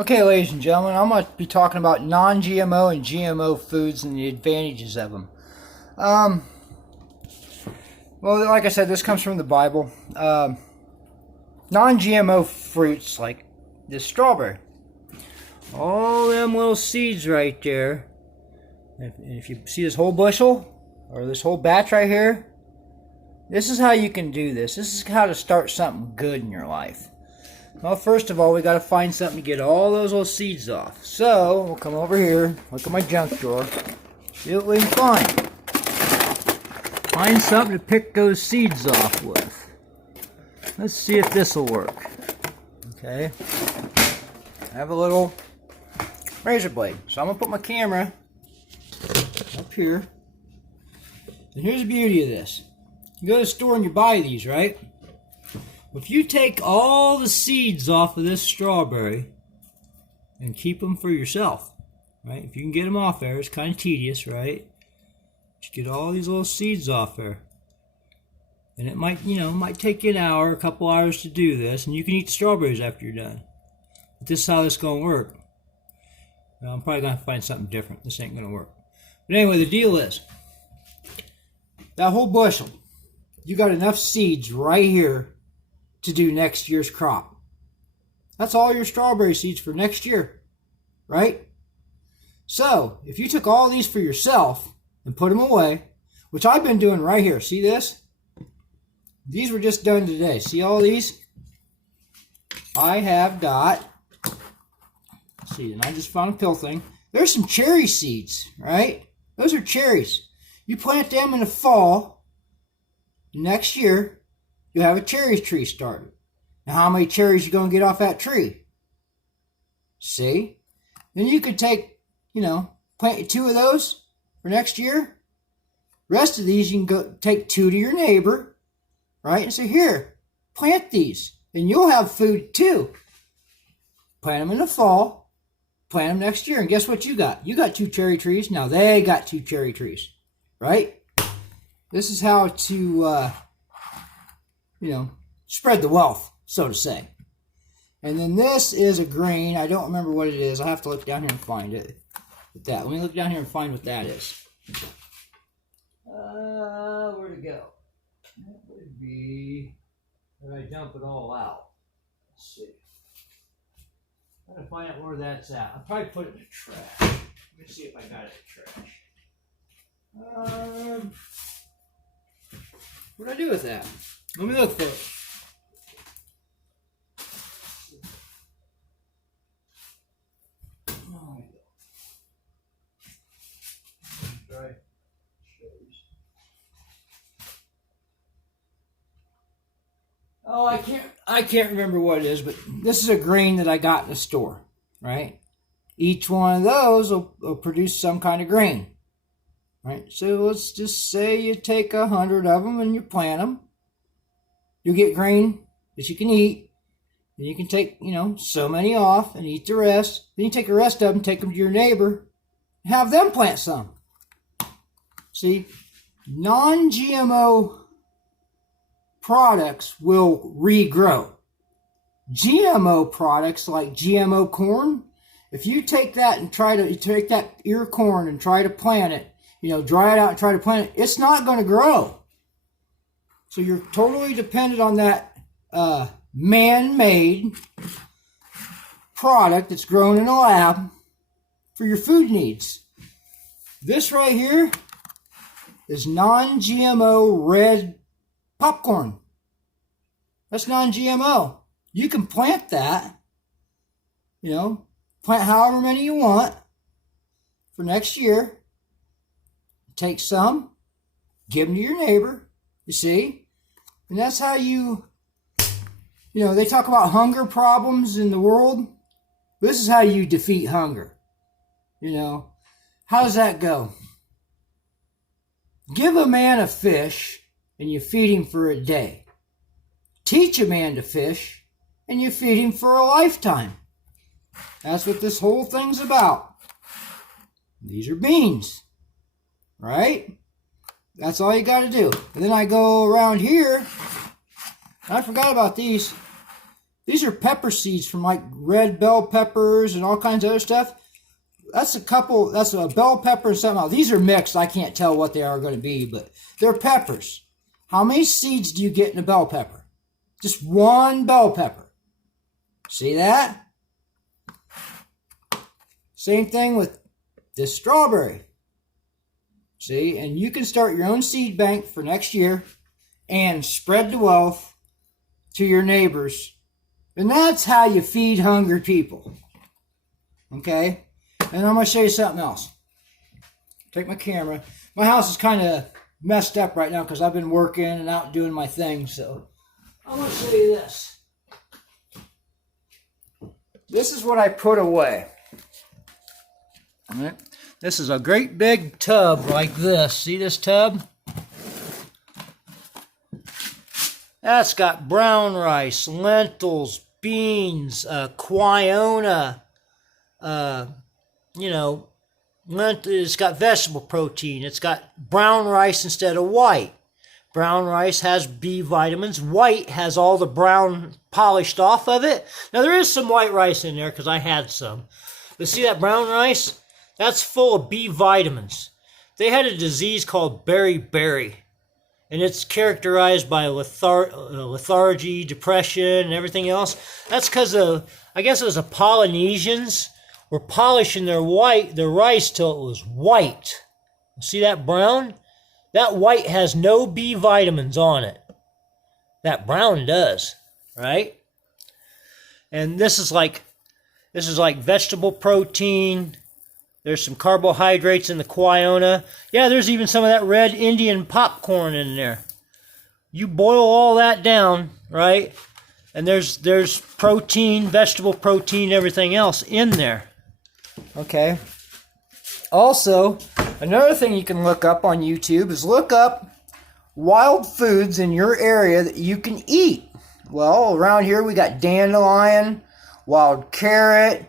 Okay, ladies and gentlemen, I'm going to be talking about non-GMO and GMO foods and the advantages of them. Well, like I said, this comes from the Bible. Non-GMO fruits like this strawberry. All them little seeds right there. And if you see this whole bushel, or this whole batch right here, this is how you can do this. This is how to start something good in your life. Well, first of all, we got to find something to get all those little seeds off. So, we'll come over here, look at my junk drawer, see what we can find. Find something to pick those seeds off with. Let's see if this will work. Okay. I have a little razor blade. So I'm going to put my camera up here. And here's the beauty of this. You go to the store and you buy these, right? If you take all the seeds off of this strawberry and keep them for yourself, right? If you can get them off there, it's kind of tedious, right? Just get all these little seeds off there. And it might, might take you an hour, a couple hours to do this, and you can eat the strawberries after you're done. But this is how this is going to work. Well, I'm probably going to find something different. This ain't going to work. But anyway, the deal is, that whole bushel, you got enough seeds right here to do next year's crop. That's all your strawberry seeds for next year, right? So, if you took all these for yourself and put them away, which I've been doing right here, see this? These were just done today. See all these? I have got, let's see, and I just found a pill thing. There's some cherry seeds, right? Those are cherries. You plant them in the fall, next year, you'll have a cherry tree started. Now, how many cherries you going to get off that tree? See? Then you could take, plant 2 of those for next year. Rest of these, you can go take 2 to your neighbor, right? And say, here, plant these. And you'll have food too. Plant them in the fall. Plant them next year. And guess what you got? You got 2 cherry trees. Now they got 2 cherry trees, right? This is how to... spread the wealth, so to say. And then this is a green. I don't remember what it is. I have to look down here and find it. Let me look down here and find what that is. Where'd it go? That would be when I dump it all out. Let's see. I'm going to find out where that's at. I'll probably put it in the trash. Let me see if I got it in the trash. What did I do with that? Let me look for it. Oh, I can't remember what it is, but this is a grain that I got in the store, right? Each one of those will produce some kind of grain, right? So let's just say you take 100 of them and you plant them. You'll get grain that you can eat. And you can take, so many off and eat the rest. Then you take the rest of them, take them to your neighbor, and have them plant some. See, non-GMO products will regrow. GMO products like GMO corn, if you take that and take that ear corn and try to plant it, dry it out and try to plant it, it's not going to grow. So you're totally dependent on that man-made product that's grown in a lab for your food needs. This right here is non-GMO red popcorn. That's non-GMO. You can plant that, plant however many you want for next year. Take some, give them to your neighbor. You see? And that's how they talk about hunger problems in the world. This is how you defeat hunger. How does that go? Give a man a fish and you feed him for a day. Teach a man to fish and you feed him for a lifetime. That's what this whole thing's about. These are beans, right? That's all you got to do. And then I go around here. I forgot about these. These are pepper seeds from like red bell peppers and all kinds of other stuff. That's a bell pepper and something else. These are mixed. I can't tell what they are going to be, but they're peppers. How many seeds do you get in a bell pepper? Just one bell pepper. See that? Same thing with this strawberry. See, and you can start your own seed bank for next year and spread the wealth to your neighbors. And that's how you feed hungry people. Okay? And I'm going to show you something else. Take my camera. My house is kind of messed up right now because I've been working and out doing my thing. So I'm going to show you this. This is what I put away. All right. This is a great big tub like this. See this tub? That's got brown rice, lentils, beans, quinoa, it's got vegetable protein. It's got brown rice instead of white. Brown rice has B vitamins. White has all the brown polished off of it. Now, there is some white rice in there because I had some. But see that brown rice? That's full of B vitamins. They had a disease called beriberi. And it's characterized by lethargy, depression, and everything else. That's because I guess it was the Polynesians were polishing their rice till it was white. See that brown? That white has no B vitamins on it. That brown does, right? And this is like vegetable protein. There's some carbohydrates in the quinoa. Yeah, there's even some of that red Indian popcorn in there. You boil all that down, right? And there's protein, vegetable protein, everything else in there. Okay. Also, another thing you can look up on YouTube is look up wild foods in your area that you can eat. Well, around here we got dandelion, wild carrot,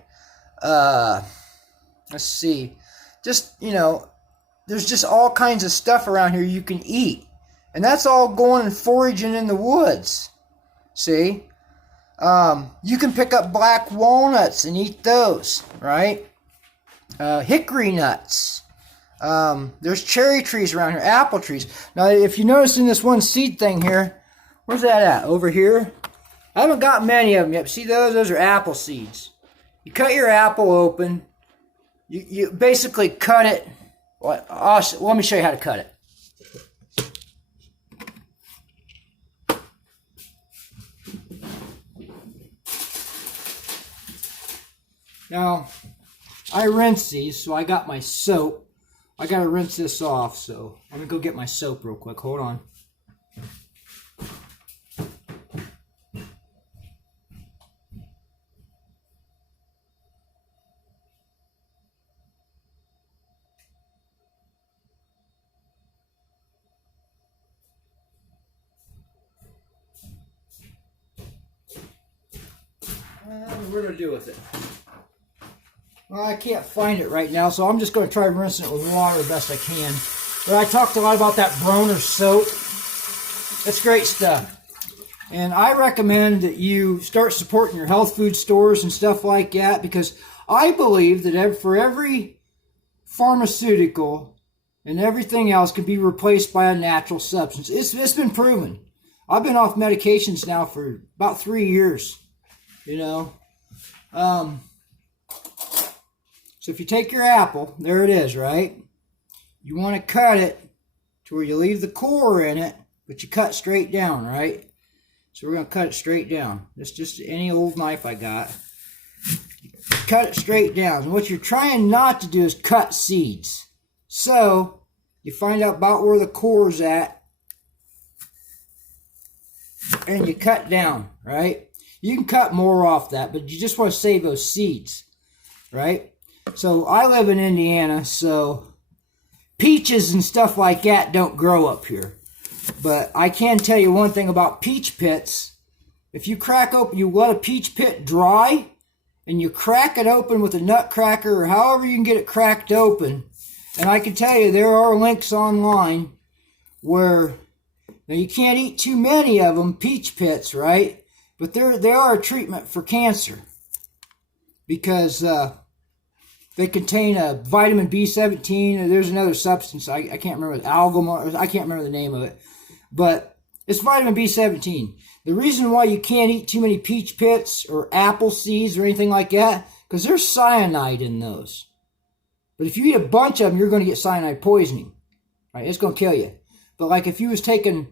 let's see. Just, there's just all kinds of stuff around here you can eat. And that's all going and foraging in the woods. See? You can pick up black walnuts and eat those, right? Hickory nuts. There's cherry trees around here, apple trees. Now, if you notice in this one seed thing here, where's that at? Over here? I haven't got many of them yet. See those? Those are apple seeds. You cut your apple open. You basically cut it. Let me show you how to cut it. Now, I rinse these, so I got my soap. I got to rinse this off, so I'm going to go get my soap real quick. Hold on. What do I do with it? Well, I can't find it right now, so I'm just going to try rinsing it with water the best I can. But I talked a lot about that Broner soap. It's great stuff. And I recommend that you start supporting your health food stores and stuff like that, because I believe that for every pharmaceutical and everything else can be replaced by a natural substance. It's been proven. I've been off medications now for about 3 years. So if you take your apple, there it is, right? You want to cut it to where you leave the core in it, but you cut straight down, right? So we're going to cut it straight down. It's just any old knife I got. Cut it straight down. And what you're trying not to do is cut seeds. So you find out about where the core's at, and you cut down, right? You can cut more off that, but you just want to save those seeds, right? So I live in Indiana, so peaches and stuff like that don't grow up here. But I can tell you one thing about peach pits. If you let a peach pit dry, and you crack it open with a nutcracker or however you can get it cracked open, and I can tell you there are links online where, now you can't eat too many of them, peach pits, right? But they are a treatment for cancer because they contain a vitamin B17, or there's another substance, I can't remember, algal, I can't remember the name of it, but it's vitamin B17. The reason why you can't eat too many peach pits or apple seeds or anything like that, because there's cyanide in those. But if you eat a bunch of them, you're going to get cyanide poisoning, right? It's going to kill you. But like if you was taking,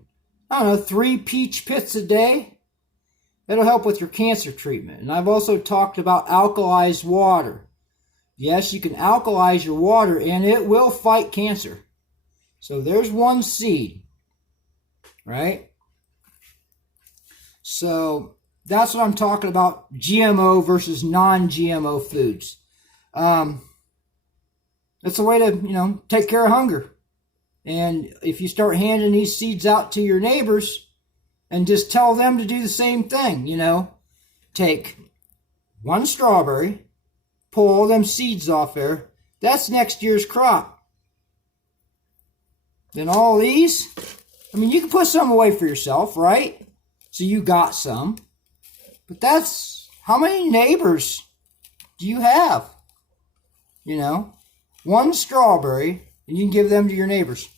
I don't know, 3 peach pits a day, that'll help with your cancer treatment. And I've also talked about alkalized water. Yes, you can alkalize your water and it will fight cancer. So there's one seed, right? So that's what I'm talking about, GMO versus non-GMO foods. It's a way to, take care of hunger. And if you start handing these seeds out to your neighbors and just tell them to do the same thing, take 1 strawberry, pull all them seeds off there, that's next year's crop. Then all these, you can put some away for yourself, right? So you got some. But that's, how many neighbors do you have? 1 strawberry, and you can give them to your neighbors.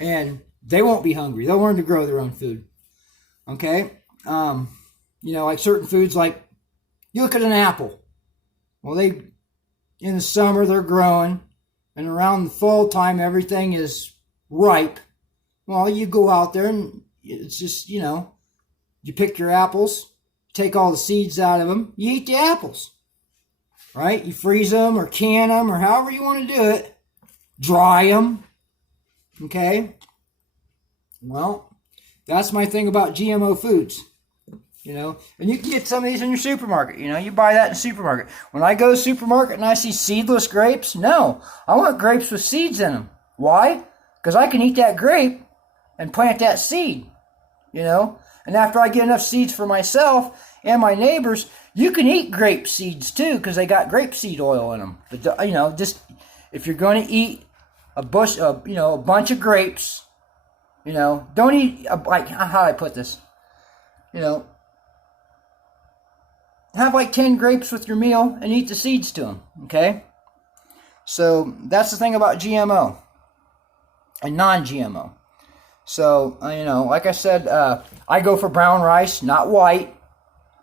And they won't be hungry. They'll learn to grow their own food. Okay? Like certain foods, like, you look at an apple. Well, in the summer, they're growing. And around the fall time, everything is ripe. Well, you go out there and it's just, you pick your apples, take all the seeds out of them, you eat the apples. Right? You freeze them or can them or however you want to do it. Dry them. Okay? Well, that's my thing about GMO foods. And you can get some of these in your supermarket. You buy that in the supermarket. When I go to the supermarket and I see seedless grapes, no. I want grapes with seeds in them. Why? Because I can eat that grape and plant that seed. And after I get enough seeds for myself and my neighbors, you can eat grape seeds too, because they got grapeseed oil in them. But just if you're going to eat a bunch of grapes, don't eat like, how do I put this? Have like 10 grapes with your meal and eat the seeds to them. Okay, so that's the thing about GMO and non-GMO. So like I said, I go for brown rice, not white.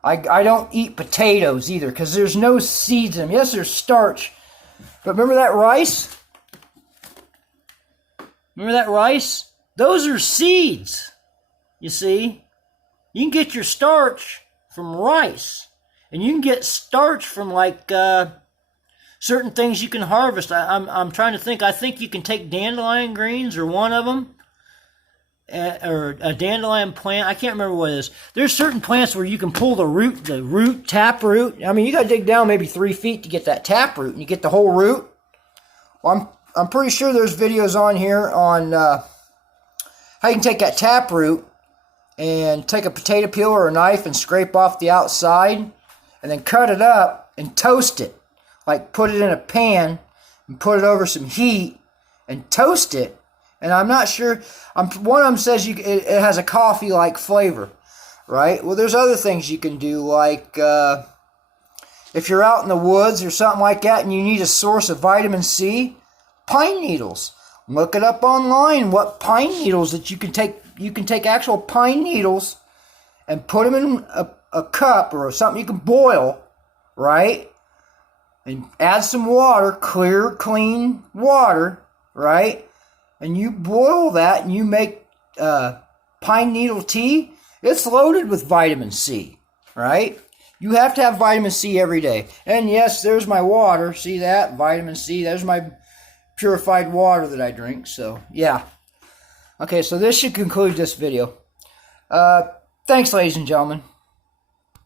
I don't eat potatoes either because there's no seeds in them. Yes, there's starch. But remember that rice? Remember that rice? Those are seeds. You see? You can get your starch from rice. And you can get starch from like certain things you can harvest. I'm trying to think. I think you can take dandelion greens or one of them. Or a dandelion plant. I can't remember what it is. There's certain plants where you can pull the root, tap root. You got to dig down maybe 3 feet to get that tap root, and you get the whole root. Well, I'm pretty sure there's videos on here on how you can take that tap root and take a potato peeler or a knife and scrape off the outside, and then cut it up and toast it. Like put it in a pan and put it over some heat and toast it. And I'm not sure, one of them says it has a coffee-like flavor, right? Well, there's other things you can do, like if you're out in the woods or something like that and you need a source of vitamin C, pine needles. Look it up online, what pine needles that you can take. You can take actual pine needles and put them in a cup or something you can boil, right? And add some water, clear, clean water, right? And you boil that and you make pine needle tea. It's loaded with vitamin C, right? You have to have vitamin C every day. And yes, there's my water. See that? Vitamin C. There's my purified water that I drink. So, yeah. Okay, so this should conclude this video. Thanks, ladies and gentlemen.